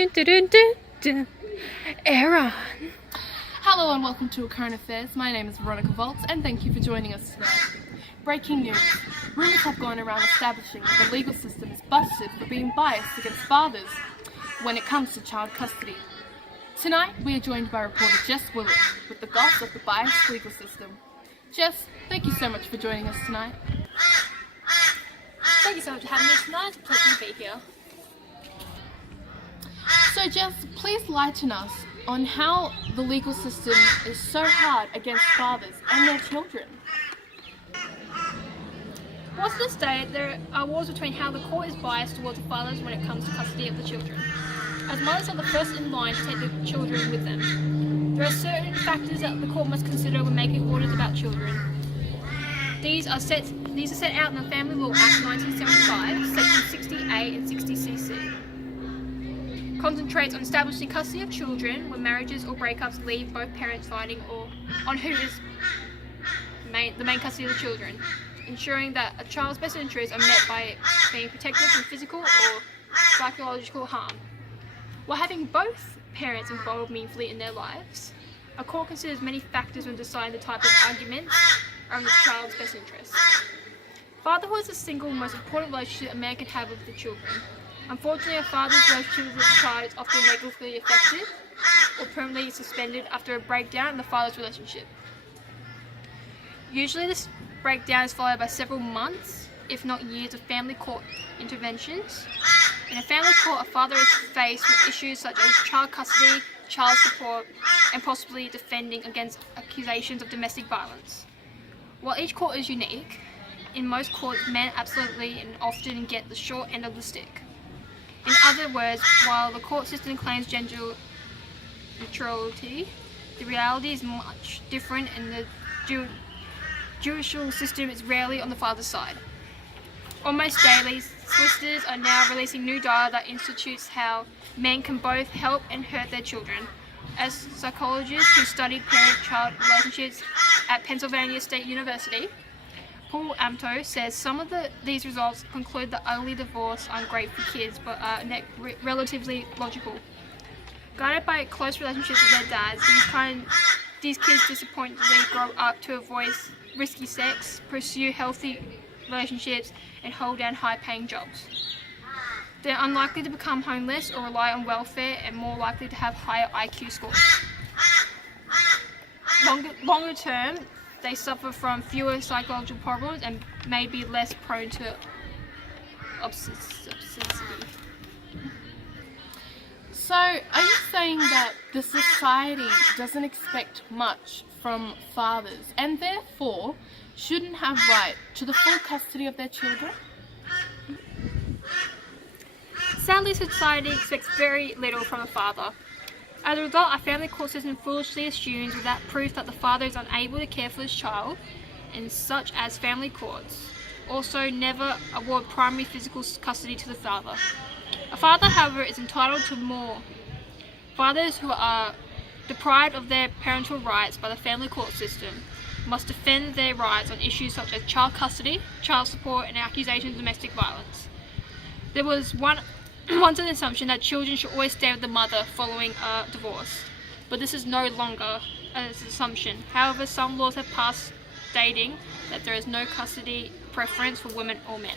Aaron. Hello and welcome to Current Affairs. My name is Veronica Volts and thank you for joining us today. Breaking news. Rumours have gone around establishing that the legal system is busted for being biased against fathers when it comes to child custody. Tonight we are joined by reporter Jess Willett with the goss of the biased legal system. Jess, thank you so much for joining us tonight. Thank you so much for having me tonight. It's a pleasure to be here. So Jess, please lighten us on how the legal system is so hard against fathers and their children. Well, to this day, there are wars between how the court is biased towards the fathers when it comes to custody of the children, as mothers are the first in line to take the children with them. There are certain factors that the court must consider when making orders about children. These are set out in the Family Law Act 1975, Section 60A and 60cc. Concentrates on establishing custody of children when marriages or breakups leave both parents fighting or on who is the main custody of the children, ensuring that a child's best interests are met by being protected from physical or psychological harm. While having both parents involved meaningfully in their lives, a court considers many factors when deciding the type of arguments are in the child's best interests. Fatherhood is the single most important relationship a man can have with the children. Unfortunately, a father's relationship with his child is often negatively affected or permanently suspended after a breakdown in the father's relationship. Usually this breakdown is followed by several months, if not years, of family court interventions. In a family court, a father is faced with issues such as child custody, child support, and possibly defending against accusations of domestic violence. While each court is unique, in most courts men absolutely and often get the short end of the stick. In other words, while the court system claims gender neutrality, the reality is much different and the judicial system is rarely on the father's side. Almost daily, solicitors are now releasing new data that institutes how men can both help and hurt their children. As psychologists who studied parent-child relationships at Pennsylvania State University, Paul Amto says some of these results conclude that ugly divorce aren't great for kids but are relatively logical. Guided by close relationships with their dads, these kids disappointingly grow up to avoid risky sex, pursue healthy relationships, and hold down high-paying jobs. They're unlikely to become homeless or rely on welfare and more likely to have higher IQ scores. Longer term, they suffer from fewer psychological problems and may be less prone to obsessivity. So, are you saying that the society doesn't expect much from fathers and therefore shouldn't have right to the full custody of their children? Sadly, society expects very little from a father. As a result, our family court system foolishly assumes without proof that the father is unable to care for his child, and such as family courts also never award primary physical custody to the father. A father, however, is entitled to more. Fathers who are deprived of their parental rights by the family court system must defend their rights on issues such as child custody, child support, and accusations of domestic violence. There was once an assumption that children should always stay with the mother following a divorce, but this is no longer an assumption. However, some laws have passed stating that there is no custody preference for women or men.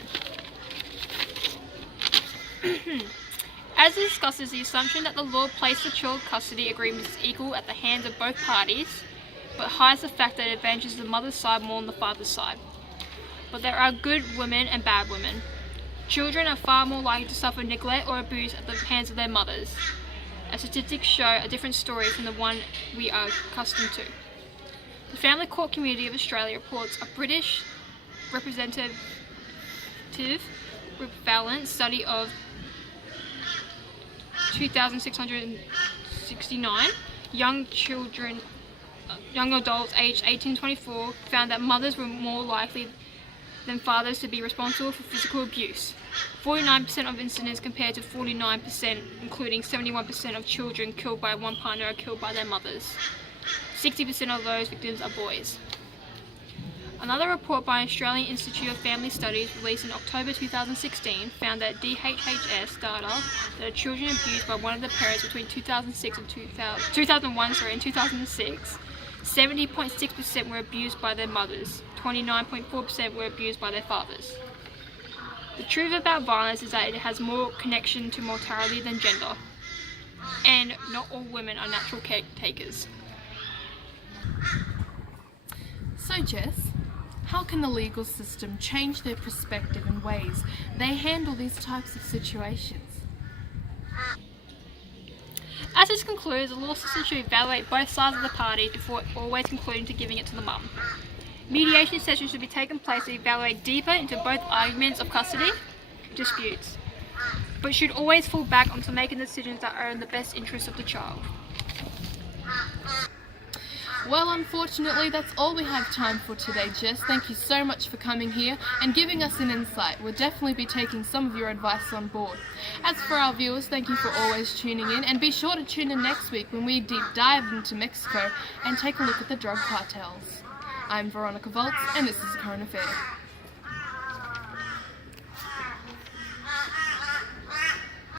As it discusses the assumption that the law places the child custody agreements as equal at the hands of both parties, but hides the fact that it advantages the mother's side more than the father's side. But there are good women and bad women. Children are far more likely to suffer neglect or abuse at the hands of their mothers. As statistics show a different story from the one we are accustomed to. The Family Court Community of Australia reports a British representative prevalent study of 2,669 young adults aged 18 to 24 found that mothers were more likely than fathers to be responsible for physical abuse. 49% of incidents compared to 49%, including 71% of children killed by one partner are killed by their mothers. 60% of those victims are boys. Another report by Australian Institute of Family Studies released in October 2016 found that DHHS data that children abused by one of the parents between 2006 and 2001 and 2006, 70.6% were abused by their mothers, 29.4% were abused by their fathers. The truth about violence is that it has more connection to mortality than gender, and not all women are natural caretakers. So Jess, how can the legal system change their perspective and ways they handle these types of situations? As this concludes, the law system should evaluate both sides of the party before always concluding to giving it to the mum. Mediation sessions should be taken place to evaluate deeper into both arguments of custody disputes, but should always fall back onto making decisions that are in the best interest of the child. Well, unfortunately, that's all we have time for today, Jess. Thank you so much for coming here and giving us an insight. We'll definitely be taking some of your advice on board. As for our viewers, thank you for always tuning in, and be sure to tune in next week when we deep dive into Mexico and take a look at the drug cartels. I'm Veronica Volts, and this is Current Affair.